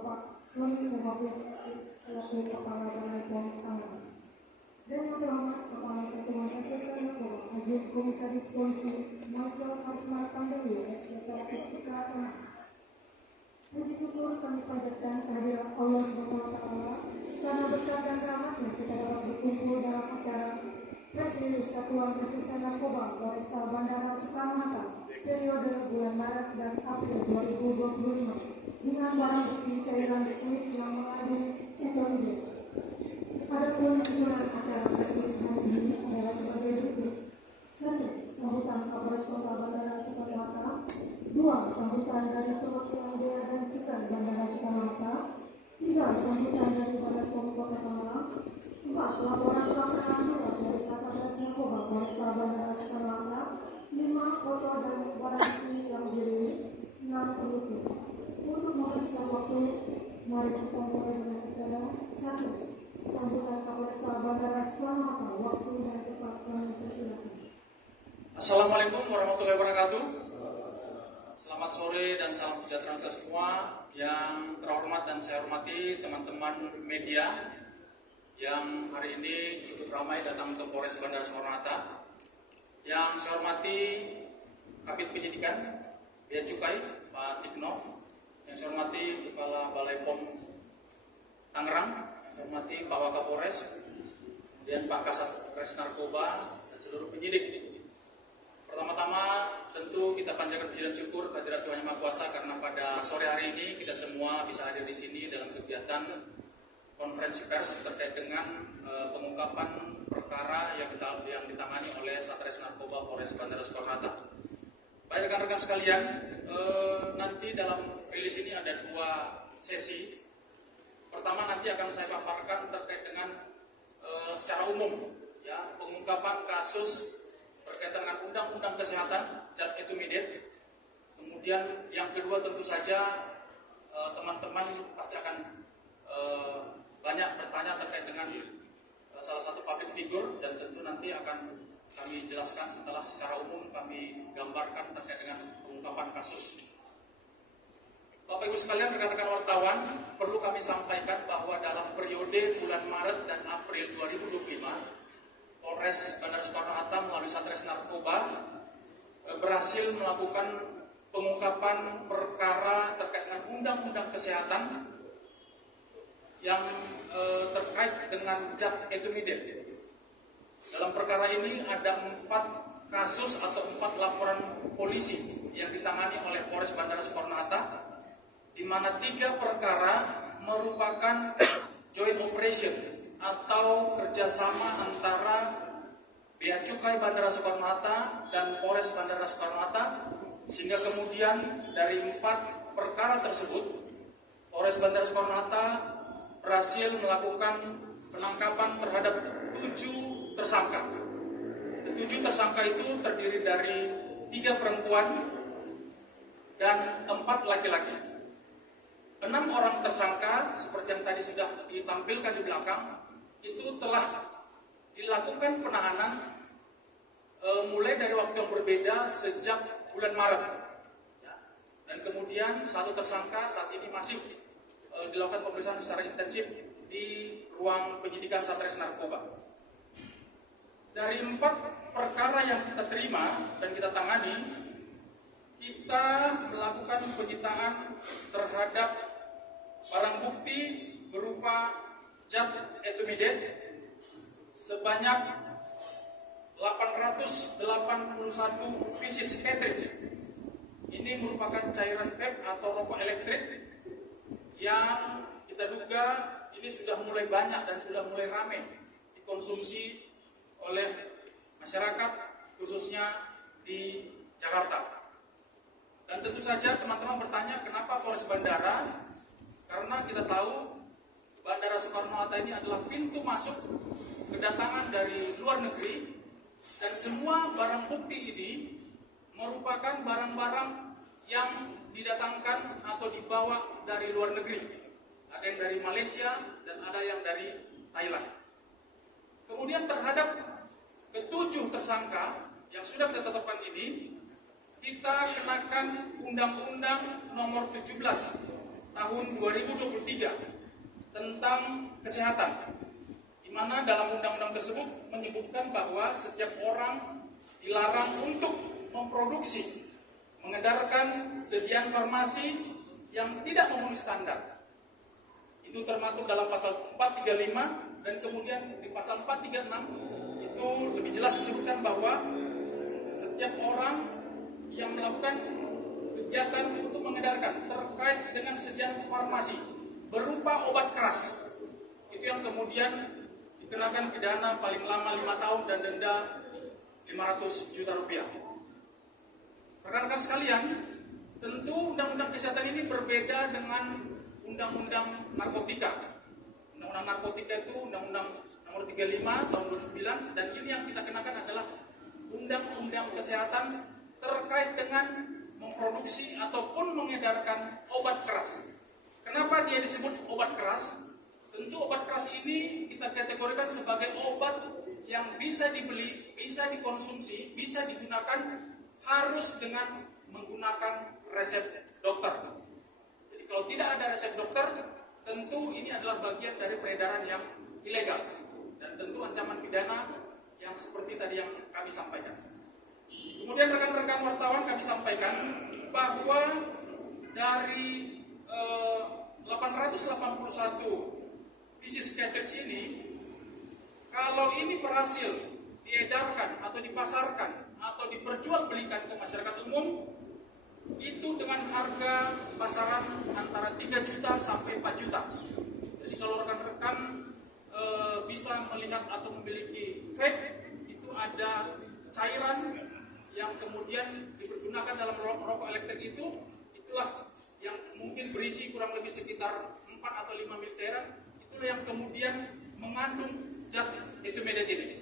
Bapak Sony Muhammad Aziz selaku Kepala Balai POM Tangerang. Dan yang terhormat Kepala Satuan Reserse Narkoba Ajit Komisaris Polisi Michael Asmar Tandewi SPK Tangerang. Puji syukur kami panjatkan kehadiran Allah SWT karena berkat dan rahmatnya kita dapat berkumpul dalam acara press release Satuan Reserse Narkoba Polresta Bandara Soekarno-Hatta periode bulan Maret dan April 2025 dengan barang bukti cairan liquid yang mengandung etilenglikol. Adapun susunan acara press release hari ini adalah sebagai berikut: 1. Sambutan Kapolres Kota Bandara Soekarno-Hatta. 2. Sambutan dari perwakilan Bea dan Cukai Bandara Soekarno-Hatta. 3. Sambutan dari Badan POM Kota Tangerang. 4. Laporan pelaksanaan tugas dari Kasatgas Narkoba Polresta Bandara Soekarno-Hatta. 5. Foto dan barang bukti yang dirilis. 6. Penutup. Untuk mempersingkat waktu, mari kita mulai dengan acara. 1. Sambutan Kapolresta Bandara Soekarno-Hatta. Waktu dan tempat kami persilakan. Assalamualaikum warahmatullahi wabarakatuh. Selamat sore dan salam sejahtera kita semua. Yang terhormat dan saya hormati teman-teman media yang hari ini cukup ramai datang ke Polres Bandara Soekarno-Hatta. Yang saya hormati Kabid Penyidikan Bea Cukai Pak Tikno. Yang saya hormati Kepala Balai POM Tangerang. Saya hormati Pak Wakapolres, kemudian Pak Kasatgas Narkoba dan seluruh penyidik. Pertama-tama tentu kita panjatkan puji dan syukur kehadirat Tuhan Yang Maha Kuasa karena pada sore hari ini kita semua bisa hadir di sini dalam kegiatan konferensi pers terkait dengan pengungkapan perkara yang ditangani oleh Satres Narkoba Polres Bandara Soekarno-Hatta. Baik rekan-rekan sekalian, nanti dalam rilis ini ada 2 sesi. Pertama nanti akan saya paparkan terkait dengan secara umum ya pengungkapan kasus berkaitan dengan Undang-Undang Kesehatan zat etomidate. Kemudian yang kedua tentu saja teman-teman pasti akan banyak bertanya terkait dengan salah satu public figure dan tentu nanti akan kami jelaskan setelah secara umum kami gambarkan terkait dengan pengungkapan kasus. Bapak Ibu sekalian, rekan-rekan wartawan, perlu kami sampaikan bahwa dalam periode bulan Maret dan April 2025 Polres Bandara Soekarno-Hatta melalui Satres Narkoba berhasil melakukan pengungkapan perkara terkait dengan Undang-Undang Kesehatan yang terkait dengan zat etomidate. Dalam perkara ini ada 4 kasus atau 4 laporan polisi yang ditangani oleh Polres Bandara Soekarno-Hatta, di mana 3 perkara merupakan joint operation atau kerjasama antara Bea Cukai Bandara Soekarno-Hatta dan Polres Bandara Soekarno-Hatta, sehingga kemudian dari 4 perkara tersebut Polres Bandara Soekarno-Hatta berhasil melakukan penangkapan terhadap 7 tersangka. 7 tersangka itu terdiri dari 3 perempuan dan 4 laki-laki. 6 orang tersangka seperti yang tadi sudah ditampilkan di belakang itu telah dilakukan penahanan mulai dari waktu yang berbeda sejak bulan Maret ya. Dan kemudian 1 tersangka saat ini masih dilakukan pemeriksaan secara intensif di ruang penyidikan Satres Narkoba. Dari 4 perkara yang kita terima dan kita tangani, kita melakukan penyitaan terhadap barang bukti berupa zat etomidate sebanyak 881 pieces cartridge. Ini merupakan cairan vape atau rokok elektrik yang kita duga ini sudah mulai banyak dan sudah mulai ramai dikonsumsi oleh masyarakat khususnya di Jakarta. Dan tentu saja teman-teman bertanya kenapa Polres Bandara? Karena kita tahu Bandara Soekarno-Hatta ini adalah pintu masuk kedatangan dari luar negeri, dan semua barang bukti ini merupakan barang-barang yang didatangkan atau dibawa dari luar negeri. Ada yang dari Malaysia dan ada yang dari Thailand. Kemudian terhadap ke-7 tersangka yang sudah kita tetapkan ini, kita kenakan Undang-Undang Nomor 17 tahun 2023 tentang kesehatan, di mana dalam undang-undang tersebut menyebutkan bahwa setiap orang dilarang untuk memproduksi, mengedarkan sediaan farmasi yang tidak memenuhi standar. Itu termaktub dalam pasal 435, dan kemudian di pasal 436 itu lebih jelas disebutkan bahwa setiap orang yang melakukan kegiatan untuk mengedarkan terkait dengan sediaan farmasi berupa obat keras, itu yang kemudian dikenakan pidana paling lama 5 tahun dan denda 500 juta rupiah. Rekan-rekan sekalian, tentu undang-undang kesehatan ini berbeda dengan undang-undang narkotika. Undang-undang narkotika itu undang-undang nomor 35 tahun 2009, dan ini yang kita kenakan adalah undang-undang kesehatan terkait dengan memproduksi ataupun mengedarkan obat keras. Kenapa dia disebut obat keras? Tentu obat keras ini kita kategorikan sebagai obat yang bisa dibeli, bisa dikonsumsi, bisa digunakan harus dengan menggunakan resep dokter. Jadi kalau tidak ada resep dokter, tentu ini adalah bagian dari peredaran yang ilegal, dan tentu ancaman pidana yang seperti tadi yang kami sampaikan. Kemudian rekan-rekan wartawan, kami sampaikan bahwa dari 881 bisnis cartridge ini, kalau ini berhasil diedarkan atau dipasarkan atau diperjualbelikan ke masyarakat umum, itu dengan harga pasaran antara 3 juta sampai 4 juta. Jadi kalau rekan-rekan bisa melihat atau memiliki vape, itu ada cairan yang kemudian dipergunakan dalam rokok elektrik itu, itulah yang mungkin berisi kurang lebih sekitar 4 atau 5 ml cairan, itulah yang kemudian mengandung zat etimidin.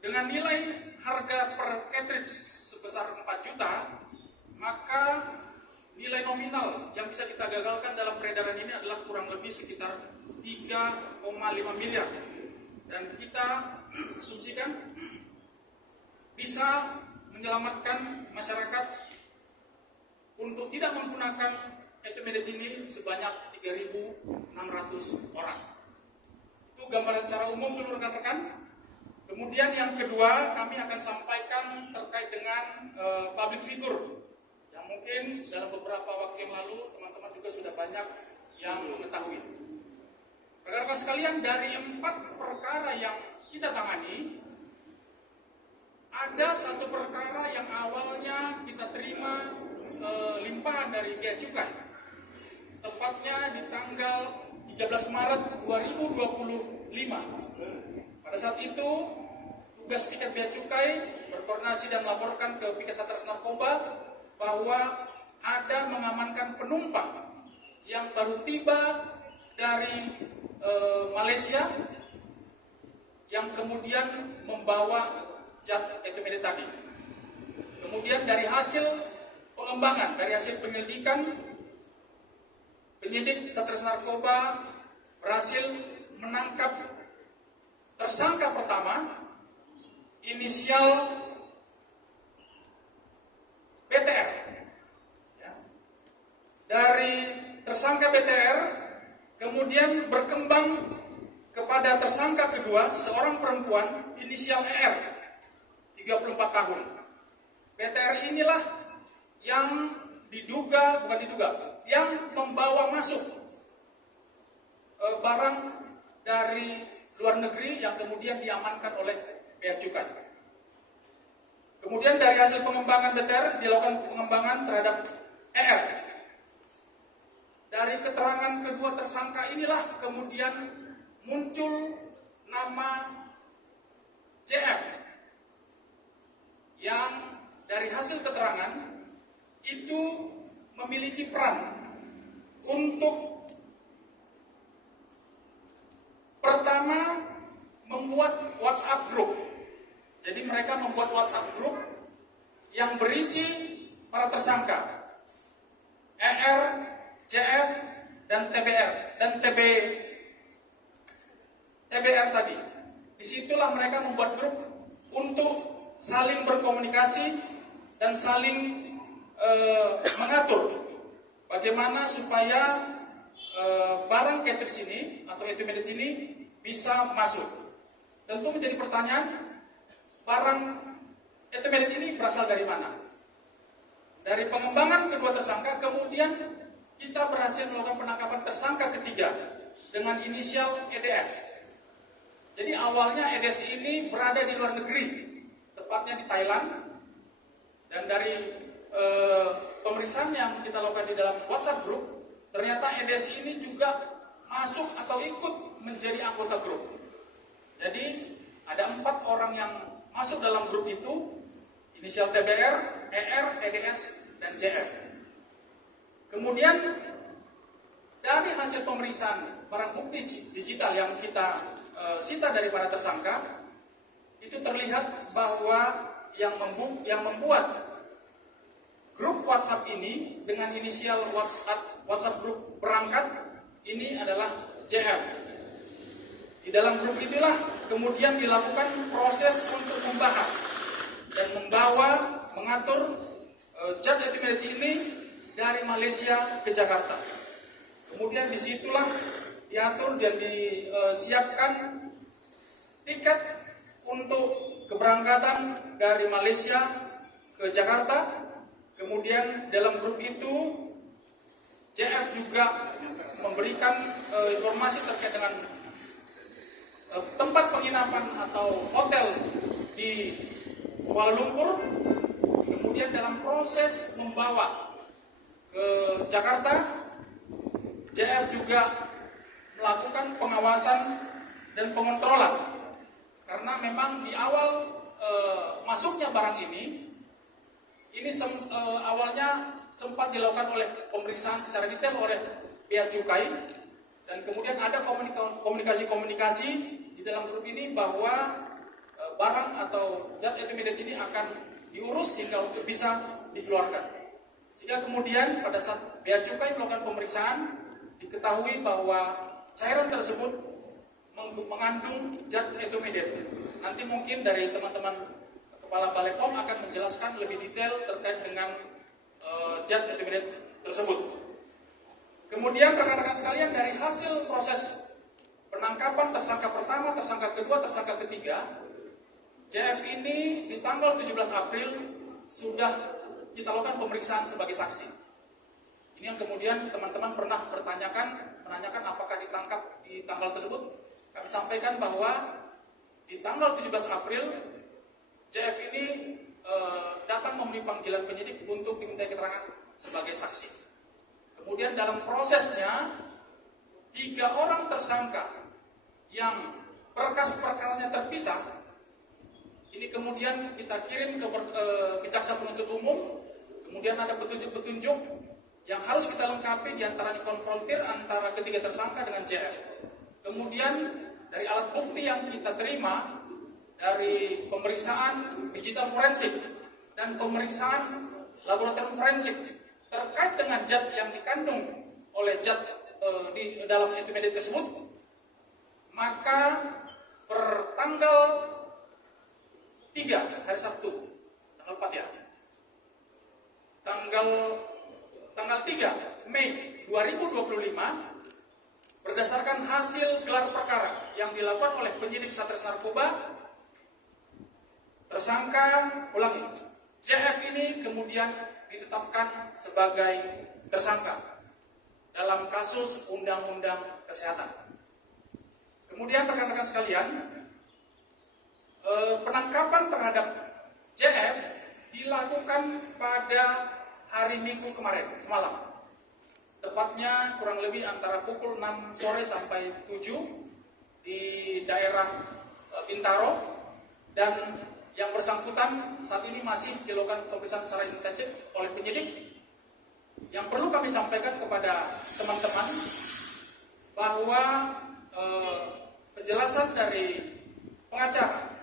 Dengan nilai harga per cartridge sebesar 4 juta, maka nilai nominal yang bisa kita gagalkan dalam peredaran ini adalah kurang lebih sekitar 3,5 miliar. Dan kita asumsikan bisa menyelamatkan masyarakat untuk tidak menggunakan etimidin ini sebanyak 3.600 orang. Itu gambaran secara umum dulu rekan-rekan. Kemudian yang kedua, kami akan sampaikan terkait dengan public figure yang mungkin dalam beberapa waktu yang lalu teman-teman juga sudah banyak yang mengetahui. Rekan-rekan sekalian, dari 4 perkara yang kita tangani, ada 1 perkara yang awalnya kita terima limpahan dari Bea Cukai, tepatnya di tanggal 13 Maret 2025. Pada saat itu, tugas Piket Bea Cukai berkoordinasi dan melaporkan ke Piket Satres Narkoba bahwa ada mengamankan penumpang yang baru tiba dari Malaysia yang kemudian membawa zat etimidin tadi. Kemudian dari hasil pengembangan, dari hasil penyelidikan, penyidik Satres Narkoba berhasil menangkap tersangka pertama, inisial BTR. Dari tersangka BTR kemudian berkembang kepada tersangka kedua, seorang perempuan inisial ER, 34 tahun. BTR inilah yang yang membawa masuk barang dari luar negeri yang kemudian diamankan oleh Bea Cukai. Kemudian dari hasil pengembangan BTR dilakukan pengembangan terhadap ER. Dari keterangan kedua tersangka inilah kemudian muncul nama JF yang dari hasil keterangan itu memiliki peran untuk pertama membuat WhatsApp group. Jadi mereka membuat WhatsApp group yang berisi para tersangka ER, JF, dan TBR dan TBR tadi. Disitulah mereka membuat grup untuk saling berkomunikasi dan saling mengatur bagaimana supaya barang caters ini atau etoimedet ini bisa masuk. Tentu menjadi pertanyaan, barang etoimedet ini berasal dari mana? Dari pengembangan kedua tersangka, kemudian kita berhasil melakukan penangkapan tersangka ketiga dengan inisial EDS. Jadi awalnya EDS ini berada di luar negeri, tepatnya di Thailand, dan dari pemeriksaan yang kita lakukan di dalam WhatsApp group, ternyata EDS ini juga masuk atau ikut menjadi anggota grup. Jadi ada 4 orang yang masuk dalam grup itu, inisial TBR, ER, EDS, dan JF. Kemudian dari hasil pemeriksaan barang bukti digital yang kita sita dari para tersangka, itu terlihat bahwa yang membuat grup WhatsApp ini dengan inisial WhatsApp grup berangkat ini adalah JF. Di dalam grup itulah kemudian dilakukan proses untuk membahas dan mengatur zat etoimedet ini dari Malaysia ke Jakarta. Kemudian disitulah diatur dan disiapkan tiket untuk keberangkatan dari Malaysia ke Jakarta. Kemudian dalam grup itu JF juga memberikan informasi terkait dengan tempat penginapan atau hotel di Kuala Lumpur. Kemudian dalam proses membawa ke Jakarta, JF juga melakukan pengawasan dan pengontrolan, karena memang di awal masuknya barang ini awalnya sempat dilakukan oleh pemeriksaan secara detail oleh pihak cukai, dan kemudian ada komunikasi di dalam grup ini bahwa barang atau zat etoimedet ini akan diurus sehingga untuk bisa dikeluarkan. Sehingga kemudian pada saat pihak cukai melakukan pemeriksaan, diketahui bahwa cairan tersebut mengandung zat etoimedet. Nanti mungkin dari teman-teman Kepala Balai POM akan menjelaskan lebih detail terkait dengan zat etoimedet tersebut. Kemudian rekan-rekan sekalian, dari hasil proses penangkapan tersangka pertama, tersangka kedua, tersangka ketiga, JF ini di tanggal 17 April sudah kita lakukan pemeriksaan sebagai saksi. Ini yang kemudian teman-teman pernah menanyakan apakah ditangkap di tanggal tersebut. Kami sampaikan bahwa di tanggal 17 April JF ini datang memenuhi panggilan penyidik untuk dimintai keterangan sebagai saksi. Kemudian dalam prosesnya 3 orang tersangka yang berkas perkaranya terpisah, ini kemudian kita kirim ke jaksa penuntut umum. Kemudian ada petunjuk-petunjuk yang harus kita lengkapi, diantaranya konfrontir antara ketiga tersangka dengan JF. Kemudian dari alat bukti yang kita terima dari pemeriksaan digital forensik dan pemeriksaan laboratorium forensik terkait dengan zat yang dikandung oleh zat di dalam etoimedet tersebut, maka per tanggal 3 hari Sabtu, tanggal 4 ya, tanggal 3 Mei 2025, berdasarkan hasil gelar perkara yang dilakukan oleh penyidik Satres Narkoba, tersangka JF ini kemudian ditetapkan sebagai tersangka dalam kasus Undang-Undang Kesehatan. Kemudian rekan-rekan sekalian, penangkapan terhadap JF dilakukan pada hari Minggu kemarin, semalam. Tepatnya kurang lebih antara pukul 6 sore sampai 7 di daerah Bintaro, dan yang bersangkutan saat ini masih dilakukan pemeriksaan secara intensif oleh penyidik. Yang perlu kami sampaikan kepada teman-teman bahwa penjelasan dari pengacara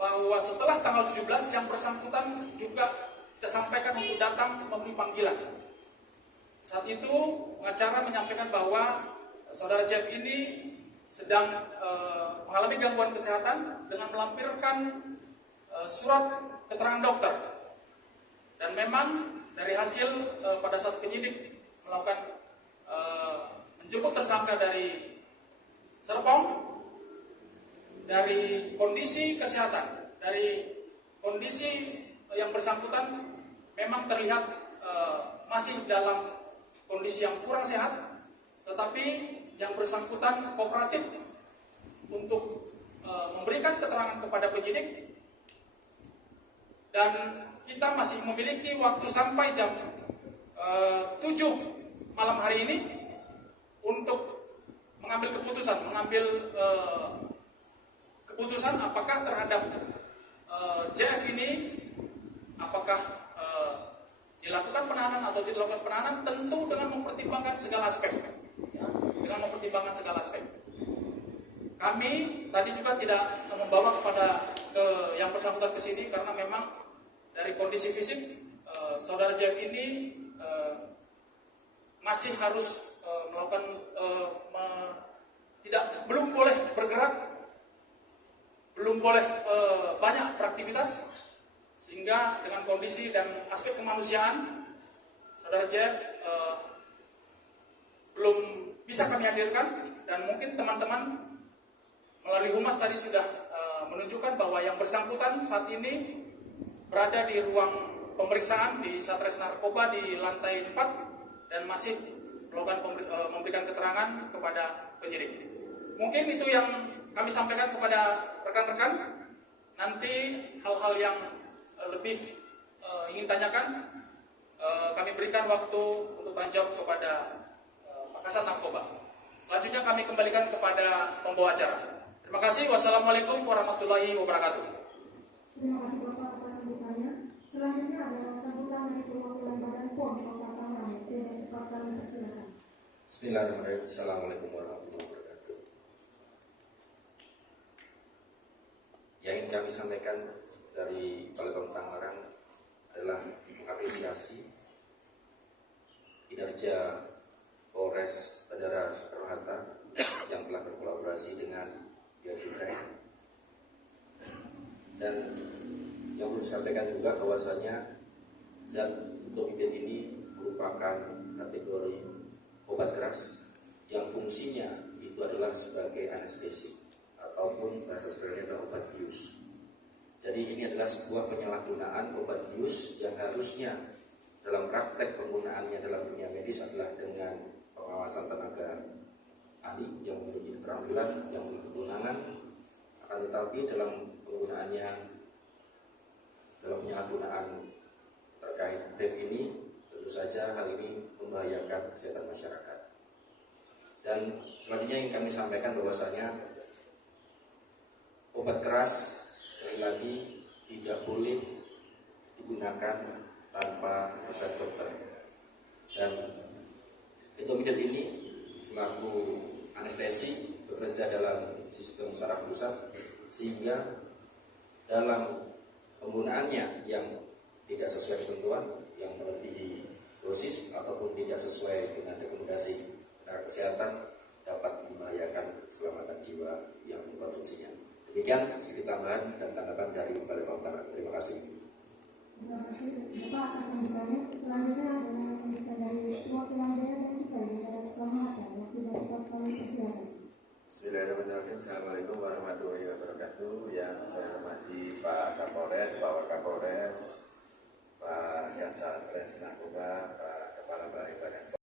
bahwa setelah tanggal 17 yang bersangkutan juga kita sampaikan untuk datang memenuhi panggilan. Saat itu pengacara menyampaikan bahwa saudara Jeff ini sedang mengalami gangguan kesehatan dengan melampirkan surat keterangan dokter, dan memang dari hasil pada saat penyidik melakukan menjemput tersangka dari Serpong, dari kondisi kesehatan, dari kondisi yang bersangkutan memang terlihat masih dalam kondisi yang kurang sehat, tetapi yang bersangkutan kooperatif untuk memberikan keterangan kepada penyidik, dan kita masih memiliki waktu sampai jam 7 malam hari ini untuk mengambil keputusan apakah terhadap JF ini apakah dilakukan penahanan atau tidak dilakukan penahanan, tentu dengan mempertimbangkan segala aspek, ya, dengan mempertimbangkan segala aspek. Kami tadi juga tidak membawa ke yang bersangkutan ke sini karena memang dari kondisi fisik saudara JF ini masih harus melakukan belum boleh bergerak, belum boleh banyak beraktivitas, sehingga dengan kondisi dan aspek kemanusiaan saudara JF belum bisa kami hadirkan, dan mungkin teman-teman melalui humas tadi sudah menunjukkan bahwa yang bersangkutan saat ini berada di ruang pemeriksaan di Satres Narkoba di lantai 4 dan masih memberikan keterangan kepada penyidik. Mungkin itu yang kami sampaikan kepada rekan-rekan. Nanti hal-hal yang lebih ingin tanyakan kami berikan waktu untuk tanya jawab kepada Pak Kasat Narkoba. Selanjutnya kami kembalikan kepada pembawa acara. Terima kasih. Wassalamualaikum warahmatullahi wabarakatuh. Terima kasih Bapak atas sambutannya. Selanjutnya adalah sambutan dari perwakilan Badan POM Kota Tangerang. Kami persilakan. Bismillahirrahmanirrahim. Assalamualaikum warahmatullahi wabarakatuh. Yang ingin kami sampaikan dari Balai POM Tangerang adalah mengapresiasi kinerja Polres Bandara Soekarno-Hatta yang telah berkolaborasi dengan Bea Cukai, dan yang perlu disampaikan juga bahwasanya zat butomibid ini merupakan kategori obat keras yang fungsinya itu adalah sebagai anestesi ataupun bahasa sederhananya adalah obat bius. Jadi ini adalah sebuah penyalahgunaan obat bius yang harusnya dalam praktek penggunaannya dalam dunia medis adalah dengan pengawasan tenaga ahli yang memiliki keterampilan, yang memiliki kewenangan, akan tetapi dalam penggunaannya, dalam penyalahgunaan terkait vape ini, tentu saja hal ini membahayakan kesehatan masyarakat. Dan selanjutnya yang kami sampaikan bahwasanya obat keras sekali lagi tidak boleh digunakan tanpa resep dokter. Dan butomibid ini selaku anestesi bekerja dalam sistem saraf pusat, sehingga dalam penggunaannya yang tidak sesuai ketentuan, yang melebihi dosis ataupun tidak sesuai dengan rekomendasi tenaga kesehatan dapat membahayakan keselamatan jiwa yang mengkonsumsinya. Demikian sedikit tambahan dan tanggapan dari Balai POM Tangerang. Terima kasih. Terima kasih Bapak atas sambutannya. Selanjutnya adalah sambutan dari perwakilan Bea dan Cukai Bandara Soekarno-Hatta. Waktu dari kami persilakan. Bismillahirrahmanirrahim. Assalamualaikum warahmatullahi wabarakatuh. Yang saya hormati Pak Kapolres, Pak Wakapolres, Pak Kasat Res Narkoba, Pak Kepala Balai